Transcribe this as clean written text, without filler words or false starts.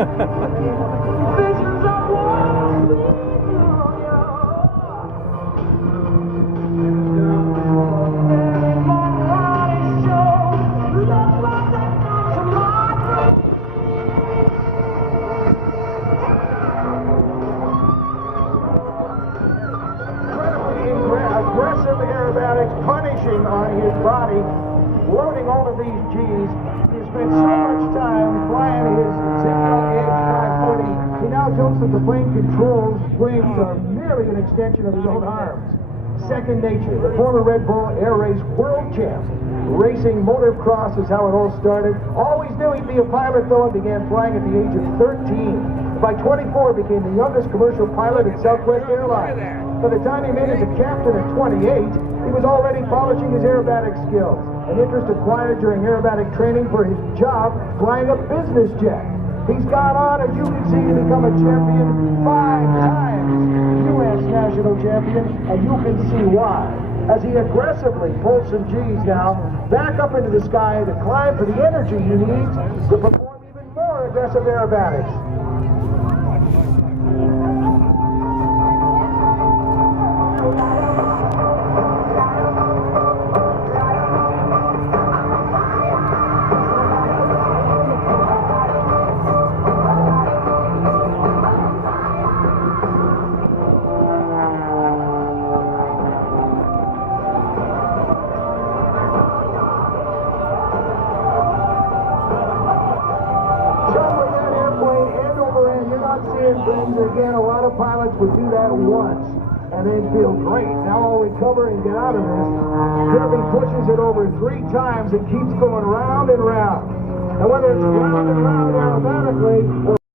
Aggressive aerobatics, punishing on his body, loading all of these G's. He spent so much time flying his zero edge 540. He now jokes that the plane controls wings are merely an extension of his own arms. Second nature, the former Red Bull Air Race world champ. Racing motocross is how it all started. Always knew he'd be a pilot though, and began flying at the age of 13. By 24, became the youngest commercial pilot at Southwest Airlines. By the time he made it to captain at 28, he was already polishing his aerobatic skills, an interest acquired during aerobatic training for his job flying a business jet. He's gone on, as you can see, to become a champion 5 times, U.S. national champion, and you can see why. As he aggressively pulls some G's now, back up into the sky to climb for the energy he needs to perform even more aggressive aerobatics. Things again, a lot of pilots would do that once and then feel great. Now I'll recover and get out of this. Kirby pushes it over 3 times and keeps going round and round. And whether it's round and round aerobatically or